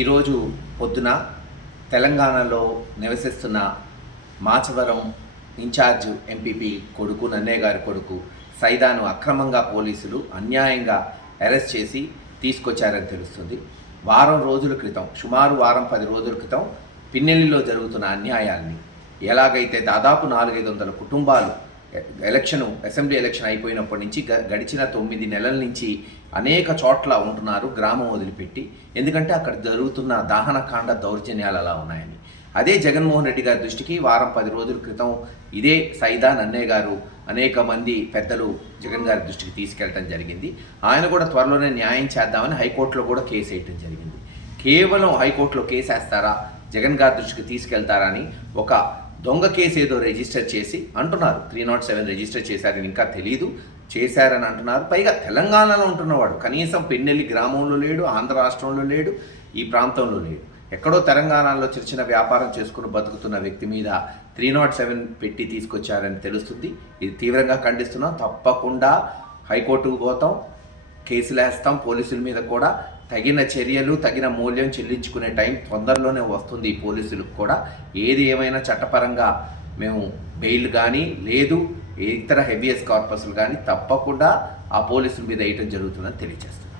ఈరోజు పొద్దున తెలంగాణలో నివసిస్తున్న మాచవరం ఇన్ఛార్జ్ ఎంపీపీ కొడుకు నన్నయ్య గారి కొడుకు సైదాను అక్రమంగా పోలీసులు అన్యాయంగా అరెస్ట్ చేసి తీసుకొచ్చారని తెలుస్తుంది. వారం రోజుల క్రితం, సుమారు వారం 10 రోజుల క్రితం పిన్నెల్లిలో జరుగుతున్న అన్యాయాల్ని, ఎలాగైతే దాదాపు 400-500 కుటుంబాలు అసెంబ్లీ ఎలక్షన్ అయిపోయినప్పటి నుంచి గడిచిన 9 నెలల నుంచి అనేక చోట్ల ఉంటున్నారు గ్రామం వదిలిపెట్టి. ఎందుకంటే అక్కడ జరుగుతున్న దాహనకాండ దౌర్జన్యాలు అలా ఉన్నాయని. అదే జగన్మోహన్ రెడ్డి గారి దృష్టికి వారం 10 రోజుల క్రితం ఇదే సైదా నన్నయ్య గారు అనేక మంది పెద్దలు జగన్ గారి దృష్టికి తీసుకెళ్ళటం జరిగింది. ఆయన కూడా త్వరలోనే న్యాయం చేద్దామని హైకోర్టులో కూడా కేసు వేయటం జరిగింది. కేవలం హైకోర్టులో కేసు వేస్తారా, జగన్ గారి దృష్టికి తీసుకెళ్తారా అని ఒక దొంగ కేసు ఏదో రిజిస్టర్ చేసి అంటున్నారు. 307 రిజిస్టర్ చేశారని ఇంకా తెలీదు, చేశారని అంటున్నారు. పైగా తెలంగాణలో ఉంటున్నవాడు, కనీసం పెన్నెల్లి గ్రామంలో లేడు, ఆంధ్ర రాష్ట్రంలో లేడు, ఈ ప్రాంతంలో లేడు, ఎక్కడో తెలంగాణలో చిన్న వ్యాపారం చేసుకుని బతుకుతున్న వ్యక్తి మీద 307 పెట్టి తీసుకొచ్చారని తెలుస్తుంది. ఇది తీవ్రంగా ఖండిస్తున్నాం. తప్పకుండా హైకోర్టుకు పోతాం, కేసులు వేస్తాం. పోలీసుల మీద కూడా తగిన చర్యలు, తగిన మూల్యం చెల్లించుకునే టైం తొందరలోనే వస్తుంది ఈ పోలీసులకు కూడా. ఏది ఏమైనా చట్టపరంగా మేము బెయిల్ కానీ లేదు ఇతర హెబియస్ కార్పస్లు కానీ తప్పకుండా ఆ పోలీసుల మీద వేయటం జరుగుతుందని తెలియజేస్తాం.